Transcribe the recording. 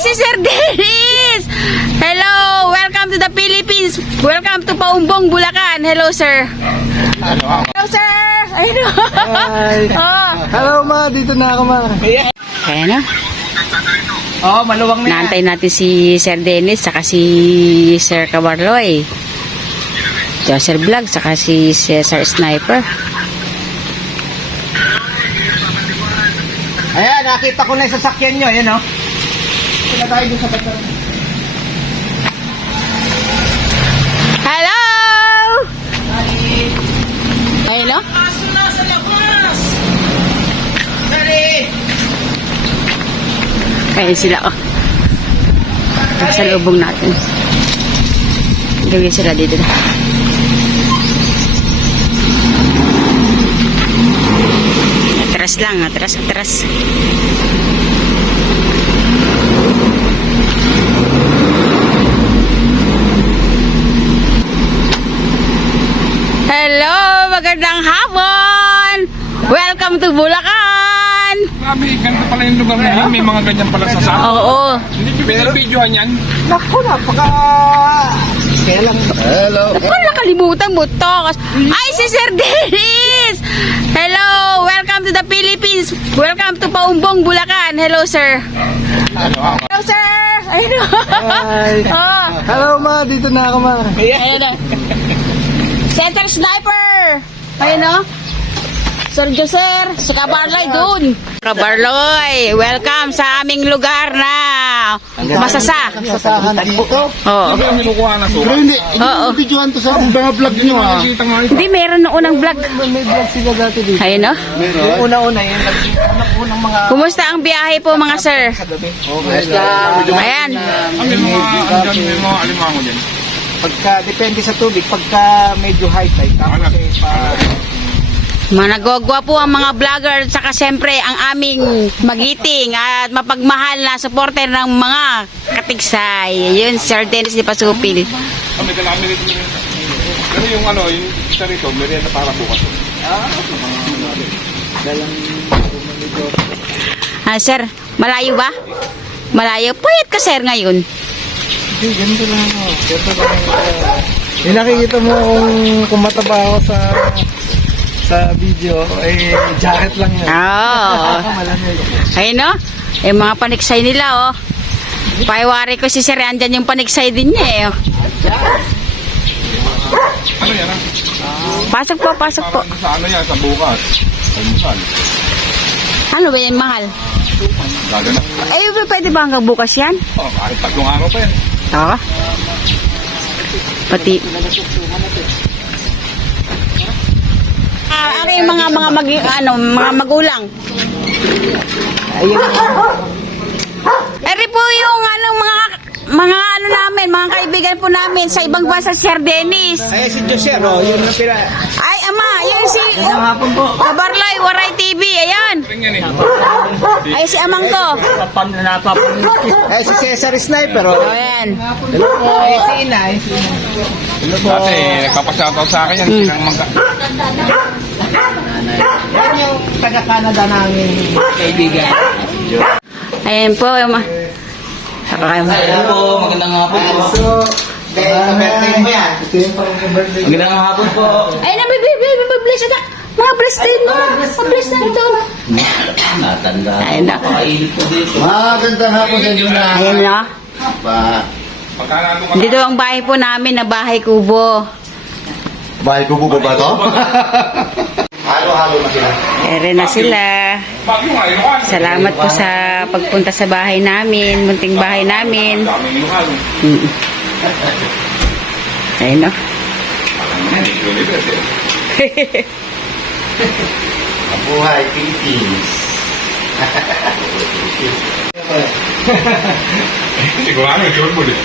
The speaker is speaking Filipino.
si Sir Dennis! Hello! Welcome to the Philippines! Welcome to Paumbong, Bulacan! Hello, sir! Hello, sir! Ayun o! Hi! Oh. Hello, ma! Dito na ako, ma. Ayan na. Oh, maluwang na. Naantay natin si Sir Dennis saka si Sir Cabarloy. Sir Vlog saka si Sir Sniper. Ayan, nakita ko na yung sasakyan nyo. Ayan, oh. Sila tayo doon sa bato. Hello! Ayun o. Aso na sa labas! Dali! Ayun sila o. Nasa lubong natin. Gawin sila dito na. Atras lang, atras, atras. Hello! Magandang hapon! Welcome to Bulacan! Grabe, ganito pala yung lugar na yun. May mga ganyan pala sa saan. Oo. Hindi nyo binibidyohan yan. Naku, napaka... Kaya lang. Hello. Naku, nakalimutan mo to. Ay, si Sir Dennis! Hello! Welcome to the Philippines! Welcome to Paumbong, Bulacan! Hello, sir! Hello, sir! Ayun o. Hi! Oh. Hello, ma! Dito na ako, ma. Ayun o. Center Sniper! Ayun o. Sir Joser, si Cabarloy dun. Cabarloy, welcome sa aming lugar na masasa. Sasahan dito. Oo. Ano yung kinukuha na suka? Pero hindi Oo. videohan to sa mga vlog nyo, ha. Nakikita nga yun. Hindi, meron na unang vlog. May vlog sila dati dito. Ayun o. Yung una-una, yung unang mga... Kumusta ang biyahe po mga sir? Okay lang. Ayan. May mga andyan, may mga alimango dyan. Pagka, depende sa tubig, pagka medyo high tide, tapos Managogwa po ang mga vlogger saka siyempre ang aming magiting at mapagmahal na supporter ng mga katigsay. Yun, Sir Dennis de Pasupil. May dala kami rito. Pero yung ano, yung isa rito, merienda para bukas. Sir, malayo ba? Malayo. Puyat ka, sir, ngayon. Hindi, ganito lang ako. Ganito lang ako. Yung nakikita mo kung mataba ako sa video, eh, jacket lang yun. Oo. Malamig. Ayun, no? Yung mga paniksay nila, oh. Paiwari ko si Sir, andyan yung paniksay din niya, eh. Oh. Ano yan, ha? Pasok po, pasok po. Parang sa ano yan, sa bukas. Almusal. Ano ba yung mahal? Gaganap. Eh, pwede ba hanggang bukas yan? Oh, kahit 3 araw pa yan. Oo. Pati. Ano yung mga magulang? Ayun. Eri po yung namin, mga kaibigan po namin sa ibang bansa, Sir Dennis. Ay, si Joser, oh, yun na pira. Ay, ama, yan si Hapon po. Cabarloy, Waray TV, ayan. Ring yan eh. Ay, si amang ko. Ay, si Cesar Sniper, oh. O, ayan. Ay, si Ina, ay, si Ina. Dati, nagpapashoutout sa akin yan. Sinang magka... Yan yung taga-Canada namin kaibigan. Ayan po. Ayan po, magandang hapon po. So, birthday mo yan. Ito yung pang-birthday. Magandang hapon po. Ay, bless na. Mga bless din. Mga bless na ito. Natanda Ay, po. nako. Napakainit po dito. Magandang hapon sa inyo na. Ayan, no? Pagkanado ka Dito ang bahay po namin na bahay kubo. Bahay ko po ba ito? Halo-halo na sila. Ere na sila. Bagyo nga, inukan. Salamat po sa pagpunta sa bahay namin, munting bahay namin. Dami inukan. Ayun, no? Mabuhay, Philippines. Sigurado, sure mo din.